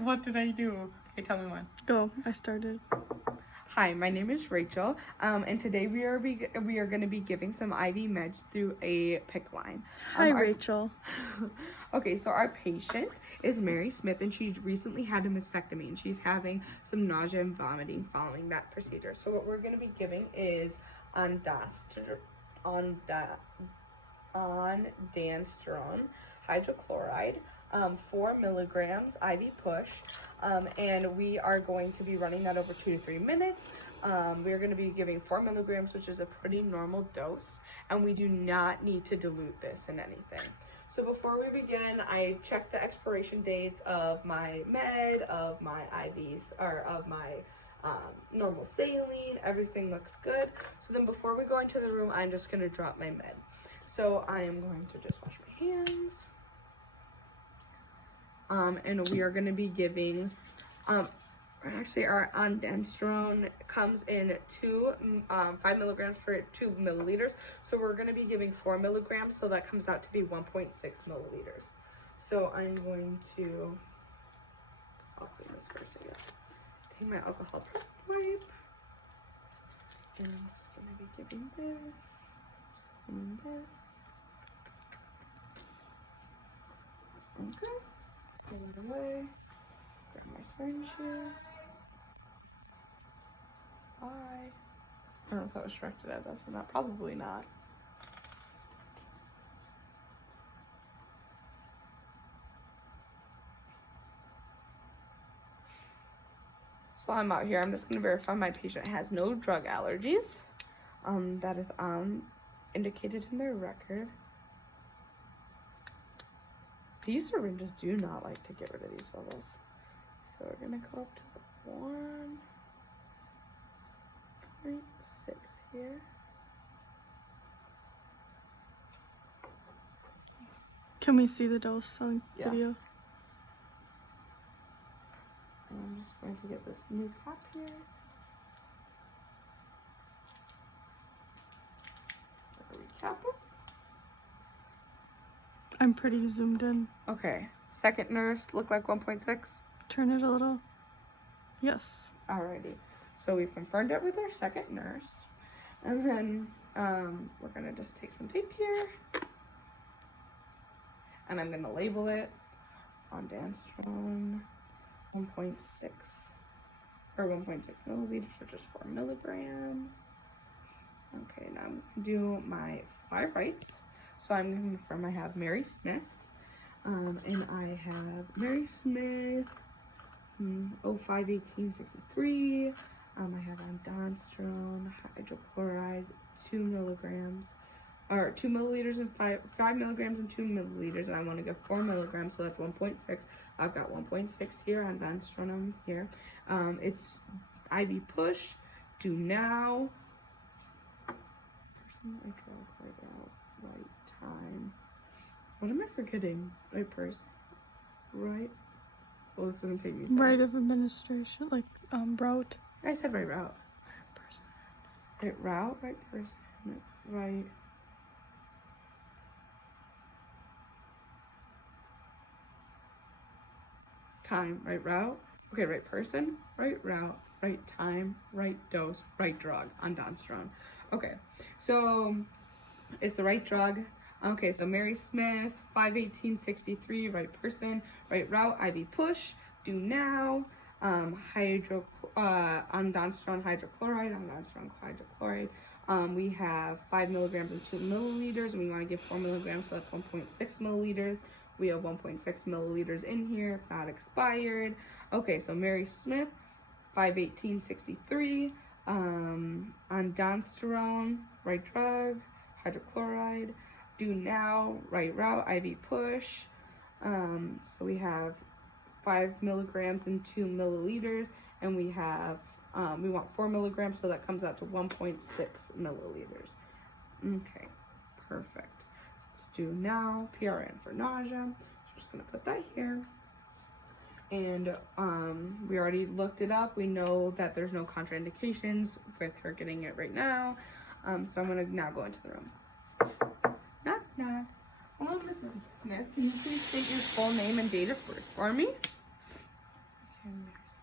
what did I do? Okay, tell me one. Go. I started. Hi, my name is Rachel, and today we are going to be giving some IV meds through a PICC line. Hi, Rachel. Okay, so our patient is Mary Smith, and she recently had a mastectomy, and she's having some nausea and vomiting following that procedure. So what we're going to be giving is ondansetron hydrochloride, 4 milligrams IV push, and we are going to be running that over 2 to 3 minutes. We're going to be giving 4 milligrams, which is a pretty normal dose, and we do not need to dilute this in anything. So before we begin, I checked the expiration dates of my med, of my IVs, or of my normal saline. Everything looks good. So then before we go into the room, I'm just going to drop my med. So I am going to just wash my hands. And we are going to be giving, actually our ondansetron comes in 5 milligrams for 2 milliliters. So we're going to be giving 4 milligrams. So that comes out to be 1.6 milliliters. So I'm going to, I'll clean this first, I guess. Take my alcohol prep wipe. And I'm just going to be giving this, and this. Okay. Put it away. Grab my syringe here. Bye. I don't know if that was directed at us or not. Probably not. So I'm out here. I'm just going to verify my patient has no drug allergies. That is indicated in their record. These syringes do not like to get rid of these bubbles. So we're gonna go up to the 1.6 here. Can we see the dose on video? And I'm just going to get this new cap here. Recap it. I'm pretty zoomed in. Okay. Second nurse, look like 1.6. Turn it a little. Yes. Alrighty. So we've confirmed it with our second nurse. And then we're going to just take some tape here. And I'm going to label it ondansetron 1.6 or 1.6 milliliters, which is 4 milligrams. Okay, now I'm going to do my 5 rights. So I'm going to confirm I have Mary Smith, and I have Mary Smith, 05-18-63. I have ondansetron hydrochloride, 2 milligrams, or 2 milliliters and 5 milligrams and 2 milliliters, and I want to give 4 milligrams, so that's 1.6. I've got 1.6 here, ondansetron here. It's IV push, do now. Person, I draw right out, right time. What am I forgetting? Right person, right? Well, this doesn't take me a second. Right of administration, like route. I said right route. Right person. Right route, right person, right. Time, right route. Okay, right person, right route, right time, right dose, right drug, ondansetron. Okay, so it's the right drug. Okay, so Mary Smith, 5-18-63, right person, right route, IV push, do now, ondansetron hydrochloride. We have 5 milligrams and 2 milliliters, and we want to give 4 milligrams, so that's 1.6 milliliters. We have 1.6 milliliters in here. It's not expired. Okay, so Mary Smith, 5-18-63, ondansetron, right drug, hydrochloride, do now, right route, IV push. So we have 5 milligrams and 2 milliliters, and we have we want 4 milligrams, so that comes out to 1.6 milliliters. Okay, perfect. Let's do now, PRN for nausea. So just gonna put that here. And we already looked it up. We know that there's no contraindications with her getting it right now. So I'm gonna now go into the room. Knock, knock. Hello, Mrs. Smith. Can you please state your full name and date of birth for me?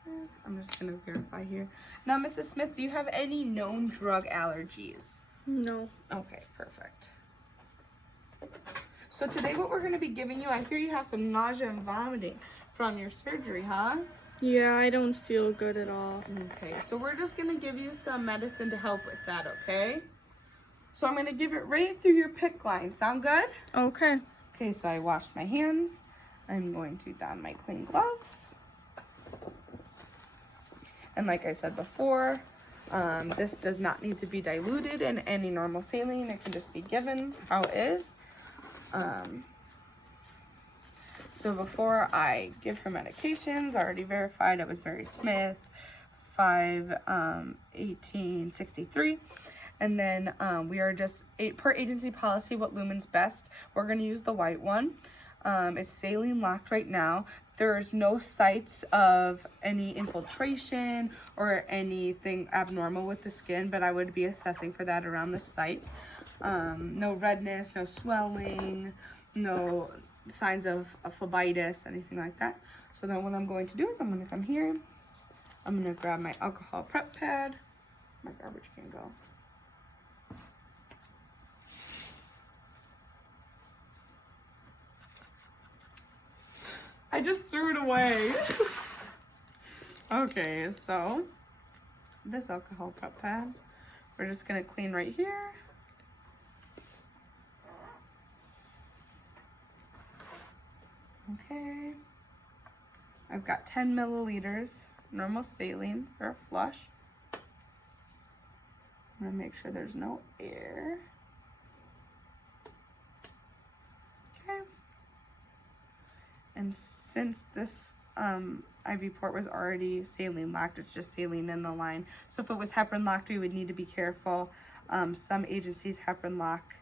Smith. I'm just gonna verify here. Now, Mrs. Smith, do you have any known drug allergies? No. Okay, perfect. So today what we're gonna be giving you, I hear you have some nausea and vomiting from your surgery, huh? Yeah, I don't feel good at all. Okay, so we're just gonna give you some medicine to help with that, okay? So I'm gonna give it right through your PICC line. Sound good? Okay. Okay, so I washed my hands. I'm going to don my clean gloves. And like I said before, this does not need to be diluted in any normal saline. It can just be given how it is. So before I give her medications, I already verified it was Mary Smith, 5/18/63. And then we are just, per agency policy, what lumen's best. We're going to use the white one. It's saline locked right now. There's no sites of any infiltration or anything abnormal with the skin, but I would be assessing for that around the site. No redness, no swelling, no signs of phlebitis, anything like that. So then what I'm going to do is I'm going to come here. I'm going to grab my alcohol prep pad. My garbage can go. I just threw it away. Okay, so this alcohol prep pad, we're just gonna clean right here. Okay. I've got 10 milliliters, normal saline for a flush. I'm gonna make sure there's no air. Okay. And since this IV port was already saline locked, it's just saline in the line. So if it was heparin locked, we would need to be careful. Some agencies heparin lock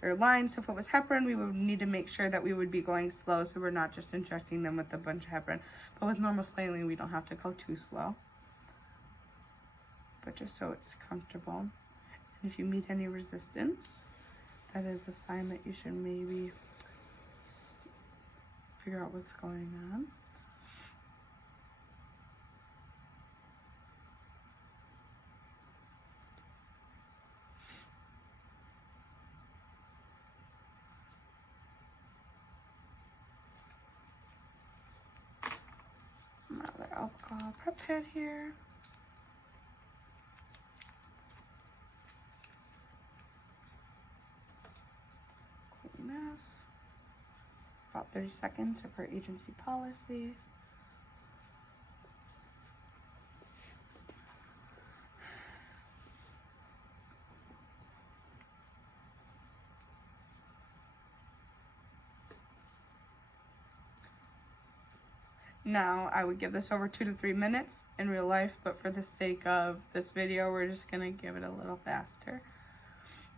their lines. So if it was heparin, we would need to make sure that we would be going slow so we're not just injecting them with a bunch of heparin. But with normal saline, we don't have to go too slow. But just so it's comfortable. And if you meet any resistance, that is a sign that you should maybe figure out what's going on. Another alcohol prep pad here. Clean this. About 30 seconds per agency policy. Now, I would give this over 2 to 3 minutes in real life, but for the sake of this video, we're just gonna give it a little faster.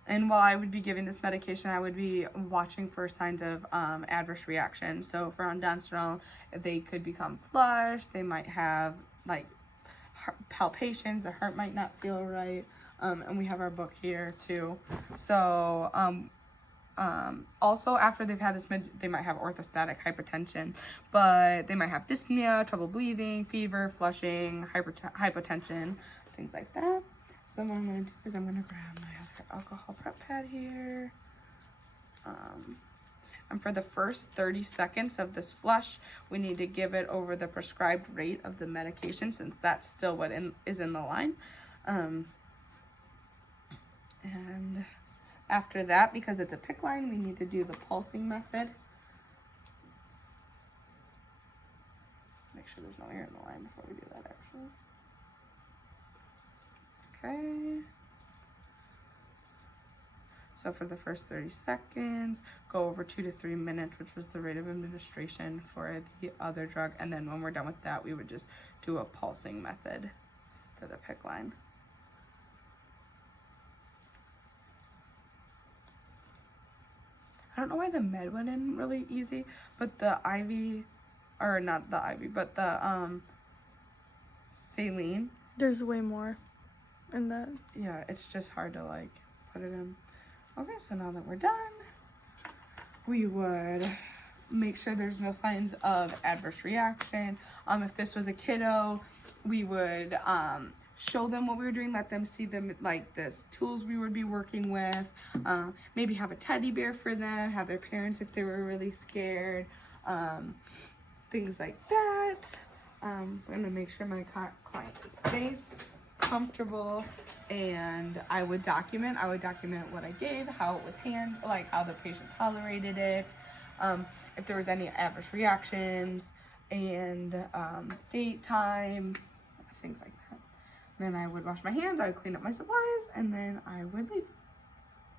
And while I would be giving this medication, I would be watching for signs of adverse reaction. So for ondansetron, they could become flushed. They might have like palpitations. The heart might not feel right. And we have our book here too. So also after they've had this they might have orthostatic hypertension, but they might have dyspnea, trouble breathing, fever, flushing, hypotension, things like that. So then what I'm going to do is I'm going to grab my alcohol prep pad here. And for the first 30 seconds of this flush, we need to give it over the prescribed rate of the medication, since that's still what is in the line. And after that, because it's a PICC line, we need to do the pulsing method. Make sure there's no air in the line before we do that, actually. Okay. So for the first 30 seconds, go over 2 to 3 minutes, which was the rate of administration for the other drug. And then when we're done with that, we would just do a pulsing method for the PICC line. I don't know why the med went in really easy, but the IV, or not the IV, but the saline. There's way more in that. Yeah, it's just hard to like put it in. Okay, so now that we're done, we would make sure there's no signs of adverse reaction. If this was a kiddo, we would show them what we were doing, let them see them like this tools we would be working with. Maybe have a teddy bear for them, have their parents if they were really scared, things like that. I'm gonna make sure my client is safe, comfortable, and I would document what I gave, how it was how the patient tolerated it, if there was any adverse reactions, and date, time, things like that. Then I would wash my hands, I would clean up my supplies, and then I would leave.